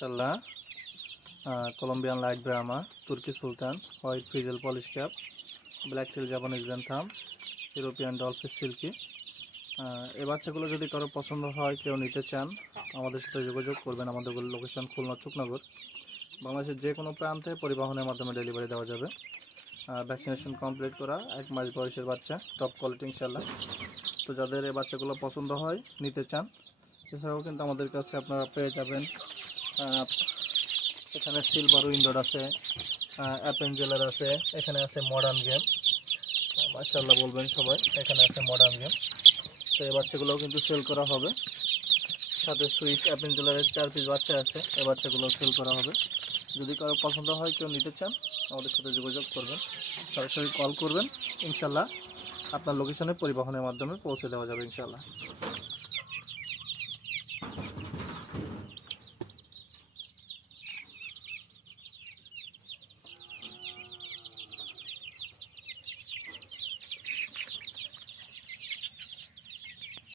ইনশাল্লাহ Colombian light Brahma, তুর্কি sultan, white frizzle Polish cap, black tail Japanese bantam, European ডলফিস silkie. এই বাচ্চাগুলো যদি কারো পছন্দ হয়, কেউ নিতে চান, আমাদের সাথে যোগাযোগ করবেন। আমাদের লোকেশন খুলনা চুকনগর। বাংলাদেশের যে কোনো প্রান্তে পরিবহনের মাধ্যমে ডেলিভারি দেওয়া যাবে। ভ্যাকসিনেশন কমপ্লিট করা 1 মাস বয়সের বাচ্চা, টপ কোয়ালিটি ইনশাল্লাহ। তো যাদের এই বাচ্চাগুলো পছন্দ হয়, নিতে চান, এছাড়াও কিন্তু আমাদের কাছে আপনারা পেয়ে যাবেন এখানে সিলভার উইন্ডোর আছে, অ্যাপেঞ্জেলার আছে, এখানে আছে মডার্ন গেম। মাশাআল্লাহ বলবেন সবাই, এখানে আছে মডার্ন গেম। তো এই বাচ্চাগুলোও কিন্তু সেল করা হবে। সাথে সুইচ অ্যাপেঞ্জেলারের 4 পিস বাচ্চা আছে, এই বাচ্চাগুলো সেল করা হবে। যদি কারো পছন্দ হয়, কেউ নিতে চান, আমাদের সাথে যোগাযোগ করবেন, সরাসরি কল করবেন। ইনশাল্লাহ আপনার লোকেশনে পরিবহনের মাধ্যমে পৌঁছে দেওয়া যাবে ইনশাল্লাহ।